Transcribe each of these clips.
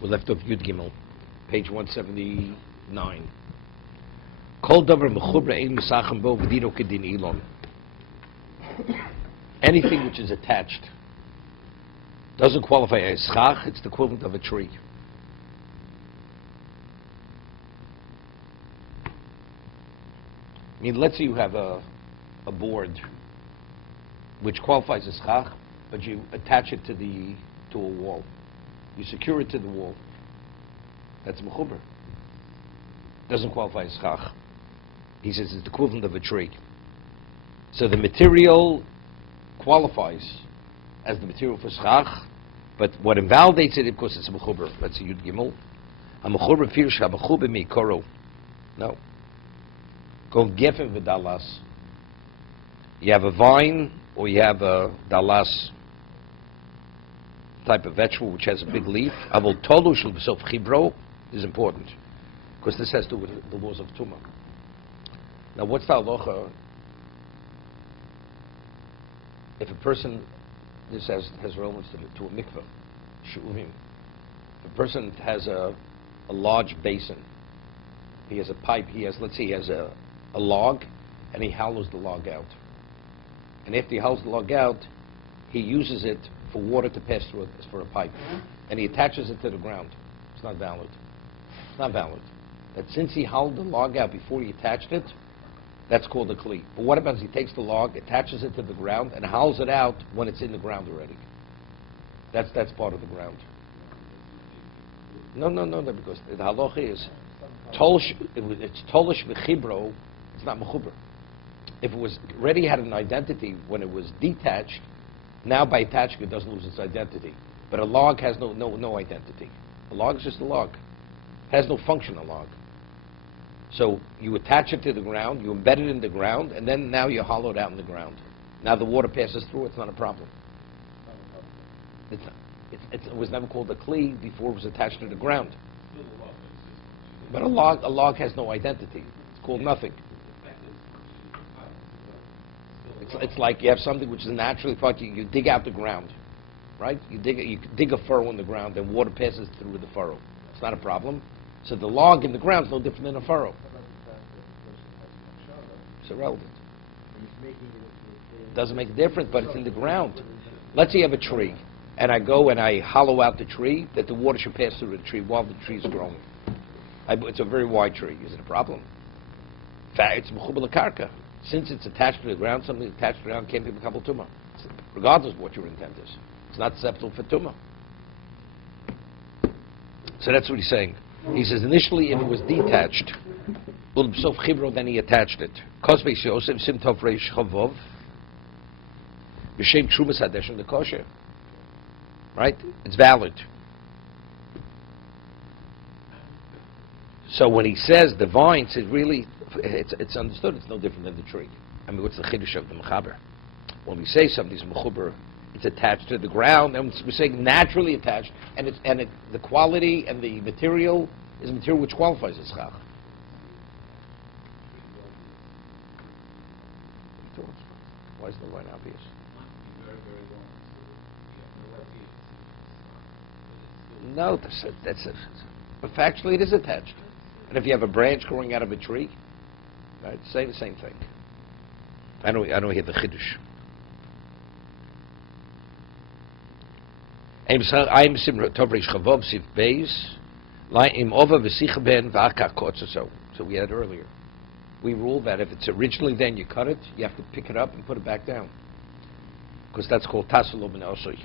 We left off Yud Gimel, page 179. Kol davar mechubra ein misachem bo v'dino kedin ilon. Anything which is attached doesn't qualify as schach. It's the equivalent of a tree. I mean, let's say you have a board which qualifies as schach, but you attach it to a wall. You secure it to the wall. That's mechuber. Doesn't qualify as schach. He says it's the equivalent of a tree. So the material qualifies as the material for schach, but what invalidates it, of course, it's a mechuber. Let's see, Yud Gimel. A mechuber firsh ha mechuber mikoro. No. Called gefen v'dalas. You have a vine or you have a dalas type of vegetable which has a big leaf. Avol tolu shel b'sof chibro is important because this has to do with the laws of tumah. Now, what's the halacha if a person, this has relevance to a mikveh, shu'uvim. If a person has a large basin, he has a pipe, let's say he has a log, and he hollows the log out. And after he hollows the log out, he uses it for water to pass through it as for a pipe. And he attaches it to the ground. It's not valid. It's not valid. That since he hollowed the log out before he attached it, that's called a kli. But what about if he takes the log, attaches it to the ground, and hollows it out when it's in the ground already? That's part of the ground. No, because the halacha is it's tolish v'chibro. It's not mechuber. If it was already had an identity when it was detached, now by attaching it doesn't lose its identity. But a log has no identity. A log is just a log. It has no function, a log. So you attach it to the ground, you embed it in the ground, and then now you hollow it out in the ground. Now the water passes through, it's not a problem. It was never called a kli before it was attached to the ground. But a log has no identity. It's called nothing. It's like you have something which is naturally functioning. You dig out the ground, right? You dig a furrow in the ground, and water passes through the furrow. It's not a problem. So the log in the ground is no different than a furrow. It's irrelevant. It doesn't make a difference, but it's in the ground. Let's say you have a tree, and I go and I hollow out the tree, that the water should pass through the tree while the tree is growing. It's a very wide tree. Is it a problem? In fact, it's mechubel karka. Since it's attached to the ground, something attached to the ground can't be mekabel tumah, regardless of what your intent is. It's not susceptible for tumah. So that's what he's saying. He says initially, if it was detached, then he attached it. Joseph Kimhi, b'shem trumas hadesh the kosher. Right? It's valid. So when he says the vine, says really, it's understood. It's no different than the tree. I mean, what's the chiddush of the mechaber? When we say something's mechuber, it's attached to the ground, and we're saying naturally attached, and the quality and the material is material which qualifies as schach. Why is the line obvious? No, but factually it is attached. And if you have a branch growing out of a tree, right, say the same thing. I don't hear the chiddush. So we had earlier. We ruled that if it's originally then you cut it, you have to pick it up and put it back down. Because that's called tasalo ben osoi.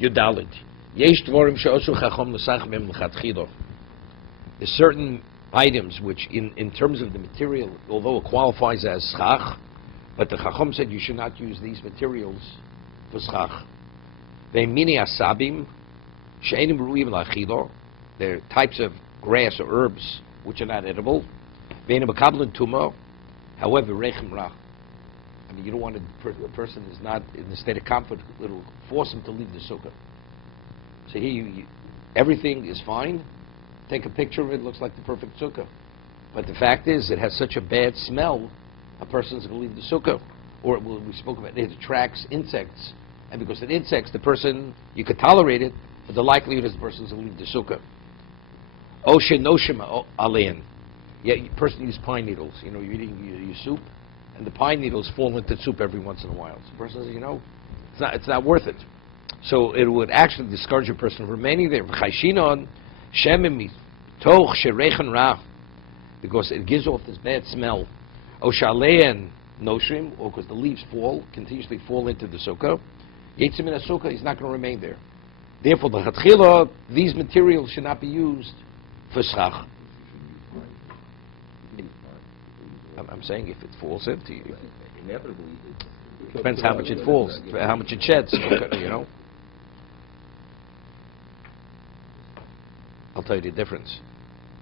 Yudalid. There's certain items which in terms of the material, although it qualifies as schach, but the Chacham said you should not use these materials for schach. They're types of grass or herbs which are not edible. However, rechem ra. I mean, you don't want a person is not in a state of comfort. It'll force him to leave the sukkah. So here, everything is fine. Take a picture of it. It looks like the perfect sukkah. But the fact is, it has such a bad smell. A person's going to leave the sukkah, or we spoke about it attracts insects. And because of insects, the person, you could tolerate it, But the likelihood is the person is going to leave the sukkah. Oshe noshima alein. Yeah, person uses pine needles. You know, you're eating your soup, and the pine needles fall into the soup every once in a while. So the person says, you know, it's not worth it. So it would actually discourage a person from remaining there. Because it gives off this bad smell. Oshalein noshrim, or because the leaves continuously fall into the sukkah. Yetzim in a sukkah, he's not going to remain there. Therefore, the chatchila, these materials should not be used for schach. I'm saying if it falls into you, Inevitably, it depends how much it falls, how much it sheds. You know. I'll tell you the difference.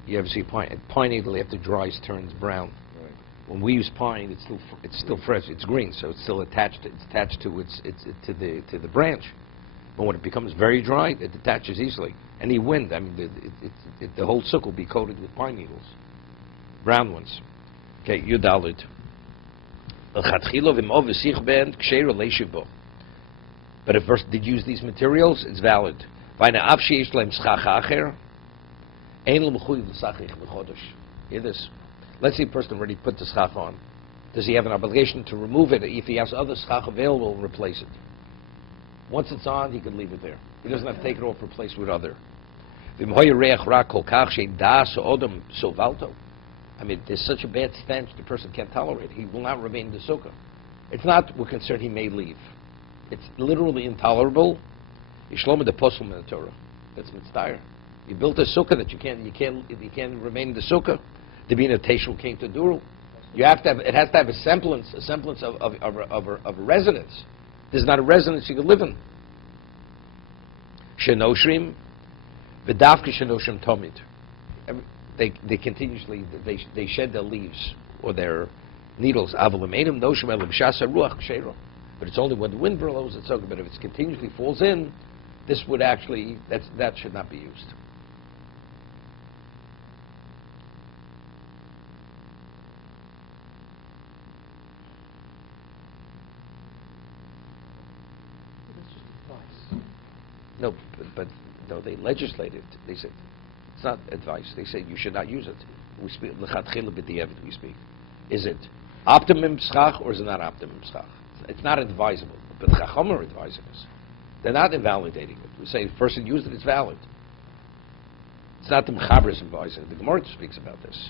You ever see pine needle after it dries turns brown. right. When we use pine, it's still fresh. It's green, so it's still attached. It's attached to the branch. But when it becomes very dry, it detaches easily. Any wind, I mean, the whole sukkah will be coated with pine needles, brown ones. Okay, Yudalid. But if first did use these materials, it's valid. Hear this. Let's say a person already put the schach on. Does he have an obligation to remove it if he has other schach available and replace it? Once it's on, he can leave it there. He doesn't have to take it off, replace it with other. I mean, there's such a bad stench the person can't tolerate. He will not remain in the sukkah. It's not we're concerned he may leave. It's literally intolerable. Yishlom the posel min Torah. That's mitzvah. You built a sukkah that you can't remain in the sukkah. To be in a teshul came to durul. You have to have. It has to have a semblance of a residence. This is not a residence you can live in. Shenoshrim, v'davka shenoshrim tomid. They continuously they shed their leaves or their needles. Avolamedim noshrim elam shasa ruach kshero. But it's only when the wind blows it's okay. But if it continuously falls in, this would actually that should not be used. No, but no, they legislated. They said it's not advice. They say you should not use it. We speak l'chatchila b'di'evet. We speak. Is it optimum schach or is it not optimum schach? It's not advisable. But chacham are advising us. They're not invalidating it. We say if a person used it, it's valid. It's not the mechaber's advising. The Gemara speaks about this.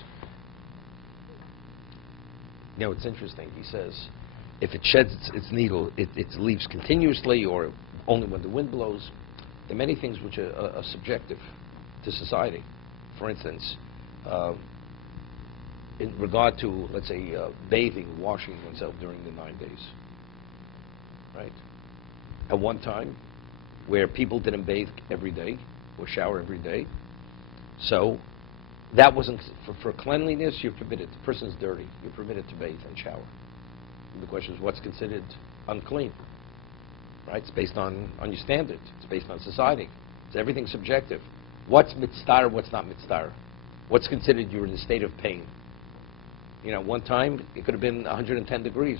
You know, it's interesting. He says if it sheds its needle, its leaves continuously or only when the wind blows. There are many things which are subjective to society. For instance, in regard to, let's say, bathing, washing oneself during the 9 days. Right? At one time, where people didn't bathe every day or shower every day, so that wasn't, for cleanliness, you're permitted. The person's dirty. You're permitted to bathe and shower. And the question is, what's considered unclean? Right? It's based on your standard. It's based on society. It's everything subjective. What's mitzvah? What's not mitzvah? What's considered you're in a state of pain? You know, one time it could have been 110 degrees.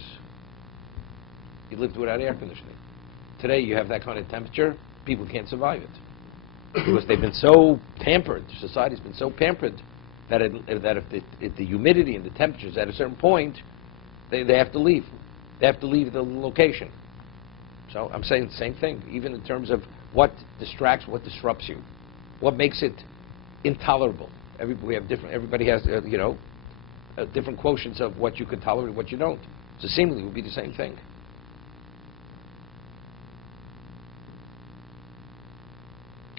You lived without air conditioning. Today you have that kind of temperature, people can't survive it because they've been so pampered. Society's been so pampered that if the humidity and the temperature is at a certain point, they have to leave. They have to leave the location. So I'm saying the same thing, even in terms of what distracts, what disrupts you, what makes it intolerable. Everybody has, different quotients of what you could tolerate, what you don't. So seemingly it would be the same thing.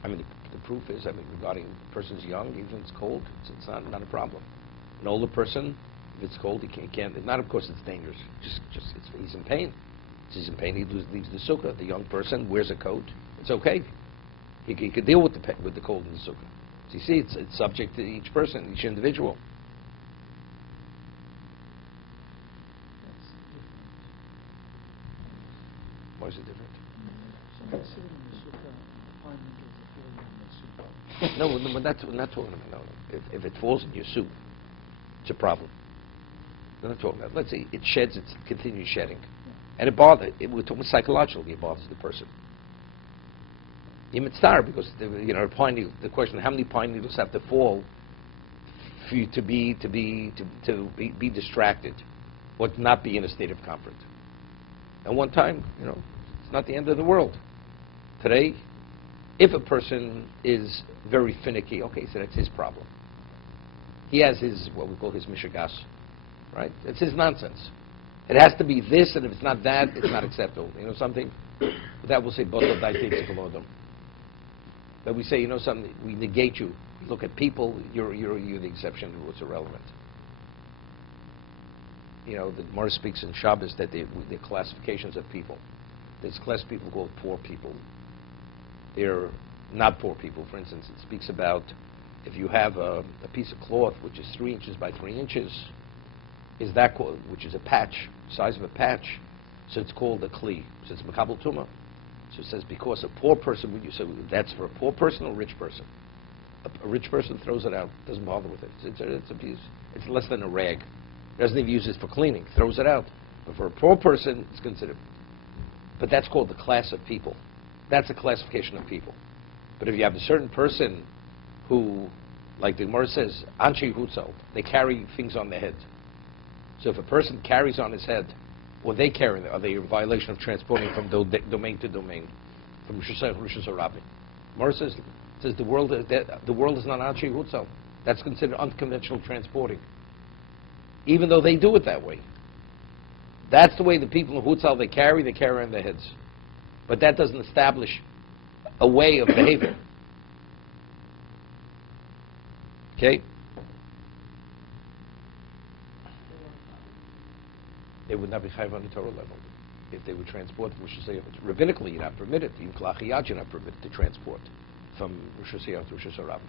I mean, the proof is, regarding a person's young, even if it's cold, it's not a problem. An older person, if it's cold, he can't. Not, of course, it's dangerous. He's in pain. He's in pain. He leaves the sukkah. The young person wears a coat. It's okay. He can deal with the cold in the sukkah. So you see, it's subject to each person, each individual. Why is it different? No, we're not talking about. No. If it falls in your soup, it's a problem. We're not talking about. Let's say it sheds. It continues shedding. And we're talking psychologically, it bothers the person. You mitzvah because the question: how many pine needles have to fall for you to be distracted, or to not be in a state of comfort? At one time, it's not the end of the world. Today, if a person is very finicky, okay, so that's his problem. He has his, what we call his mishagas, right? It's his nonsense. It has to be this, and if it's not that, it's not acceptable. Something? That will say, but we say, something, we negate you. We look at people, you're the exception, it's irrelevant. The Gemara speaks in Shabbos that the classifications of people. There's class of people called poor people. They're not poor people. For instance, it speaks about if you have a piece of cloth which is 3 inches by 3 inches, which is a patch, size of a patch, so it's called a kli. So it's makabel tuma. So it says because a poor person would use it. That's for a poor person or a rich person. A rich person throws it out, doesn't bother with it. It's abuse. It's less than a rag. Doesn't even use it for cleaning. Throws it out. But for a poor person, it's considered. But that's called the class of people. That's a classification of people. But if you have a certain person who, like the Gemara says, Anshe Hutzal, they carry things on their head. So if a person carries on his head, or they carry, are they in violation of transporting from domain to domain, from Rishus HaRabbi? Gemara says the world is not Anshe Hutzal. That's considered unconventional transporting. Even though they do it that way. That's the way the people in Hutzal, they carry on their heads. But that doesn't establish a way of behavior. Okay? They would not be chayv on the Torah level if they would transport from Rosh Hashanah. Rabbinically, you're not permitted. Even Klachiyad, you're not permitted to transport from Rosh Hashanah to Rosh Hashanah.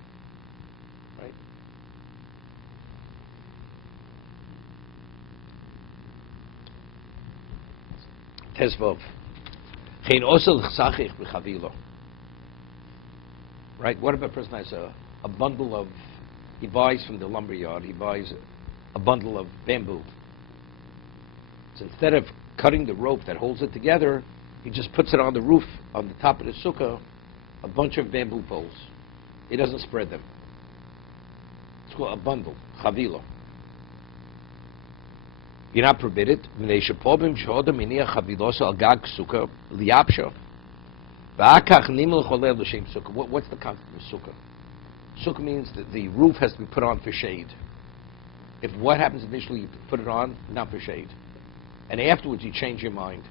Right? Tezvov. Right? What if a person has a bundle of, he buys from the lumber yard, he buys a bundle of bamboo. So instead of cutting the rope that holds it together, he just puts it on the roof, on the top of the sukkah, a bunch of bamboo poles. He doesn't spread them. It's called a bundle, chavila. You're not permitted. What's the concept of sukkah? Sukkah means that the roof has to be put on for shade. If what happens initially, you put it on, not for shade. And afterwards, you change your mind.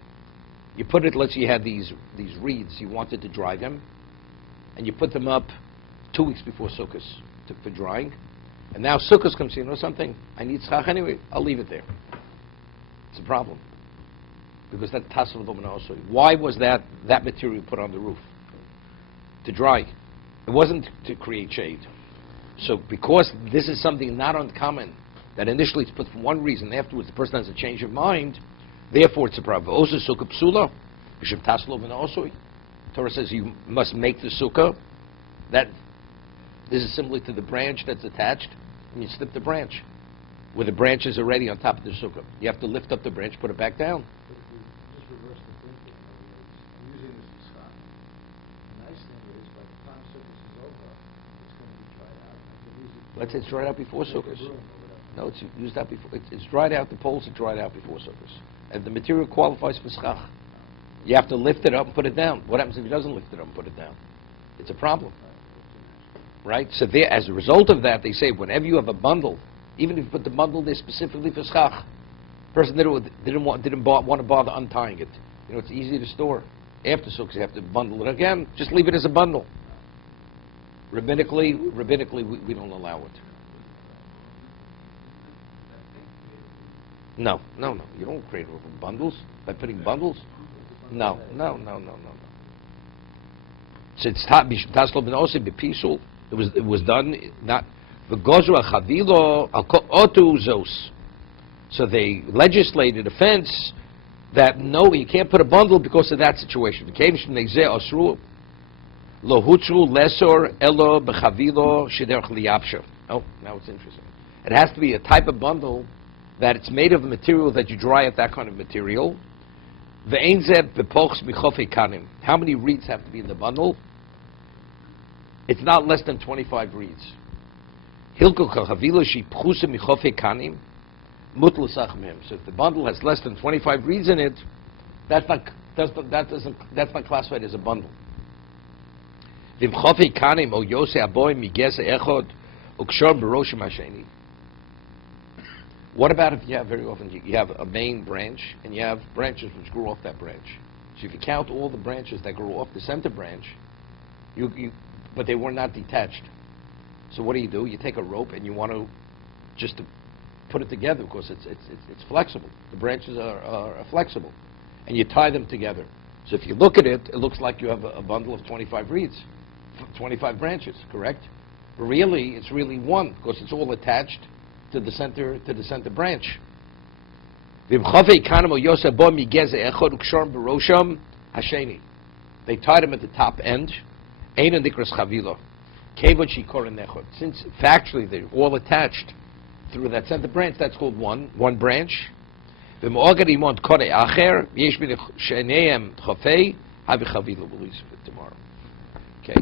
You put it, let's say you had these reeds, you wanted to dry them, and you put them up 2 weeks before Sukkot for drying. And now Sukkot comes, something, I need tzchach anyway, I'll leave it there. It's a problem. Because that tassel also. Why was that material put on the roof? To dry. It wasn't to create shade. So because this is something not uncommon, that initially it's put for one reason, afterwards the person has a change of mind, therefore it's a problem. Also sukkah psula, b'shem tassel also. Torah says you must make the sukkah. That this is similar to the branch that's attached, and you snip the branch. Where the branch is already on top of the sukkah. You have to lift up the branch, put it back down. But if we just reverse the thinking, in other words, I'm using this as Scott. The nice thing is, by the time Sukkot is over, it's going to be dried out. Let's say it's dried out before Sukkot. No, it's used out before. It's dried out. The poles are dried out before Sukkot, and the material qualifies for schach. You have to lift it up and put it down. What happens if he doesn't lift it up and put it down? It's a problem, right? So there, as a result of that, they say whenever you have a bundle. Even if you put the bundle there specifically for schach, person didn't want to bother untying it. It's easy to store. After Sukkot, you have to bundle it again. Just leave it as a bundle. Rabbinically, we don't allow it. No. You don't create bundles by putting bundles. No. So it's taslo ben osi bepisul. It was done not. So they legislated a fence that no, you can't put a bundle because of that situation. Oh, now it's interesting. It has to be a type of bundle that it's made of a material that you dry at that kind of material. How many reeds have to be in the bundle? It's not less than 25 reeds. Hilko chavila shi pchusa michofe kanim mut l'sach mehem. So if the bundle has less than 25 reeds in it, that's not classified as a bundle. V'mchofe kanim o yose aboy migese echod ukshor b'roshim hasheni. What about if you have, very often, you have a main branch and you have branches which grew off that branch? So if you count all the branches that grew off the center branch, but they were not detached. So what do? You take a rope and you want to just to put it together because it's flexible. The branches are flexible, and you tie them together. So if you look at it, it looks like you have a bundle of 25 reeds, 25 branches, correct? But really, it's really one because it's all attached to the center branch. They tied him at the top end. Since factually they're all attached through that center branch, that's called one branch. Tomorrow. Okay.